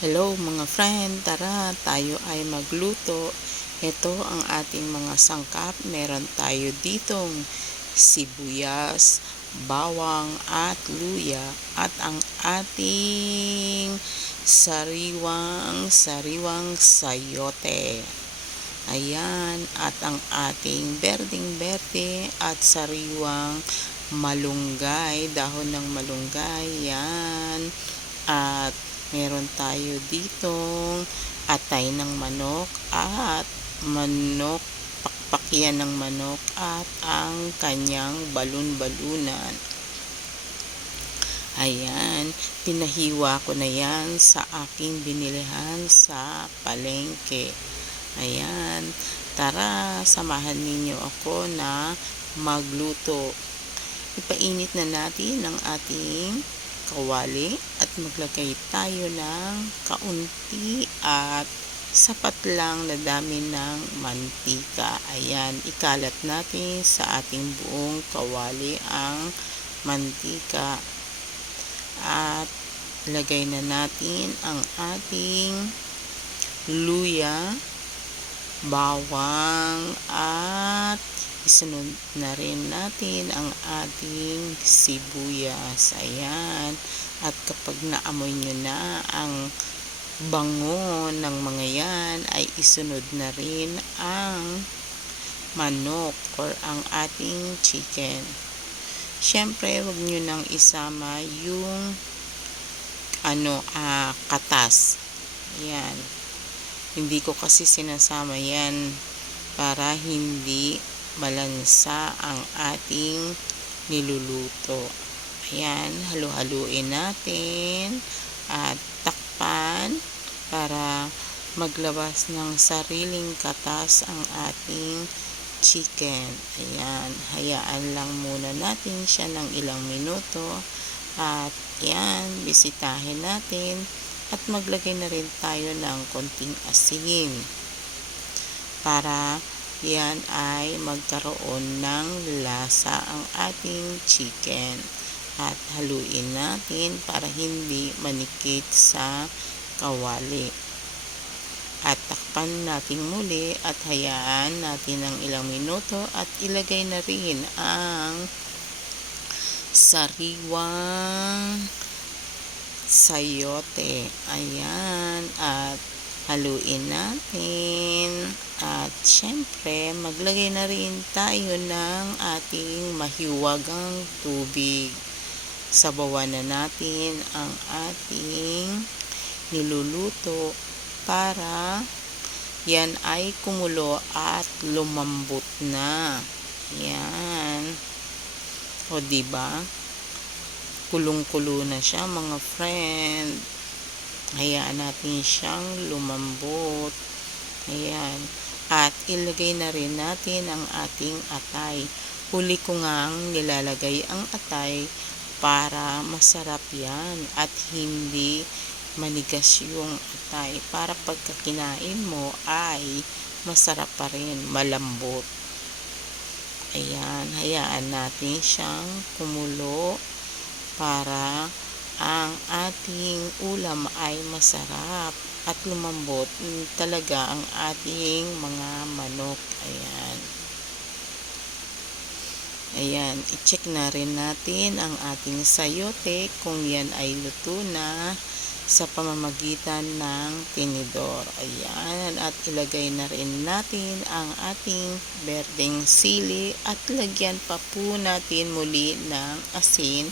Hello mga friend, tara tayo ay magluto. Ito ang ating mga sangkap. Meron tayo ditong sibuyas, bawang at luya at ang ating sariwang sayote. Ayan, at ang ating berdeng-berde at sariwang malunggay, dahon ng malunggay, yan. At meron tayo ditong atay ng manok at manok, pakpakyan ng manok at ang kanyang balun-balunan. Ayan, pinahiwa ko na yan sa aking binilihan sa palengke. Ayan, tara, samahan ninyo ako na magluto. Ipainit na natin ang ating kawali at maglagay tayo ng kaunti at sapat lang na dami ng mantika. Ayan, ikalat natin sa ating buong kawali ang mantika at lagay na natin ang ating luya, bawang at isunod na rin natin ang ating sibuyas. Ayan. At kapag naamoy nyo na ang bango ng mga yan, ay isunod na rin ang manok or ang ating chicken. Siyempre, huwag nyo nang isama yung katas. Ayan. Hindi ko kasi sinasama yan para hindi malansa ang ating niluluto. Ayan, halu-haluin natin at takpan para maglabas ng sariling katas ang ating chicken. Ayan, hayaan lang muna natin siya ng ilang minuto at yan, bisitahin natin at maglagay na rin tayo ng konting asin para yan ay magkaroon ng lasa ang ating chicken. At haluin natin para hindi manikit sa kawali. At takpan natin muli at hayaan natin ng ilang minuto at ilagay na rin ang sariwang sayote. Ayan, at haluin natin at syempre maglagay na rin tayo ng ating mahiwagang tubig. Sabawan na natin ang ating niluluto para yan ay kumulo at lumambot na. Yan. O diba? Kulong-kulo na siya mga friend. Hayaan natin siyang lumambot. Ayan. At ilagay na rin natin ang ating atay. Huli ko ngang nilalagay ang atay para masarap yan at hindi manigas yung atay. Para pagkakinain mo ay masarap pa rin, malambot. Ayan. Hayaan natin siyang kumulo para ang ating ulam ay masarap at lumambot talaga ang ating mga manok. Ayan. Ayan, i-check na rin natin ang ating sayote kung yan ay luto na sa pamamagitan ng tinidor. Ayan, at ilagay na rin natin ang ating berdeng sili at lagyan pa po natin muli ng asin.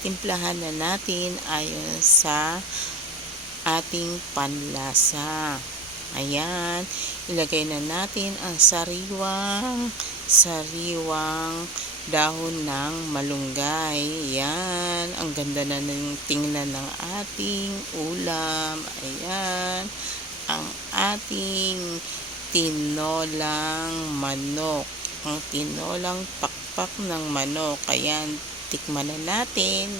Timplahan na natin ayon sa ating panlasa. Ayan, ilagay na natin ang sariwang dahon ng malunggay. Yan, ang ganda na ng tingnan ng ating ulam. Ayan, ang ating tinolang manok. Ang tinolang pakpak ng manok. Ayan, tikman na natin.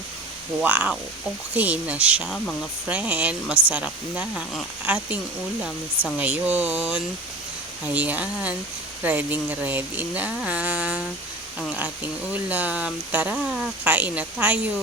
Wow, okay na siya mga friend. Masarap na ang ating ulam sa ngayon. Ayan, ready na ang ating ulam. Tara, kain na tayo.